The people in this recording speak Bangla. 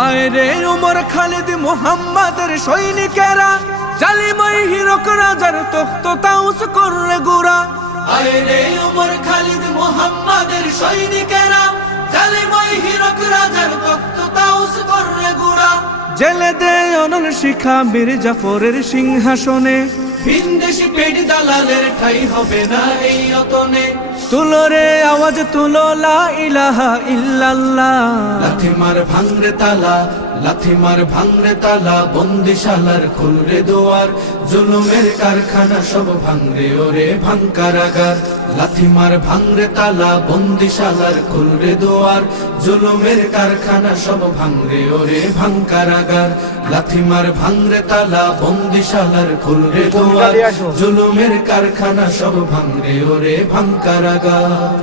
আয় রে উমর খালিদ মুহাম্মাদের সৈনিকেরা, জালিমাই হিরক রাজার তখ্ত তাউস কররে গুরা। আয় রে উমর খালিদ মুহাম্মাদের সৈনিকেরা, জালিমাই হিরক রাজার তখ্ত তাউস কররে গুরা। জেলে দে অনল শিখা বীর জাফরের সিংহাসনে, ভিনদেশি পেট দালালের ঠাই হবে না এই অতনে। তুলো রে আওয়াজ তুলো লা ইলাহা ইল্লাল্লাহ। লাথি মার ভাঙরে তালা, লাথি মার ভাঙরে তালা, বন্দিশালার খুলরে দুয়ার, জুলুমের কারখানা সব ভাঙরে ওরে ভাঙ কারাগার। লাথি মার ভাঙরে তালা, বন্দিশালার খুলরে দুয়ার, জুলুমের কারখানা সব ভাঙরে ওরে ভাঙ কারাগার। লাথি মার ভাঙরে তালা, বন্দিশালার খুলরে দুয়ার, জুলুমের কারখানা সব ভাঙরে ওরে ভাঙ কারাগার।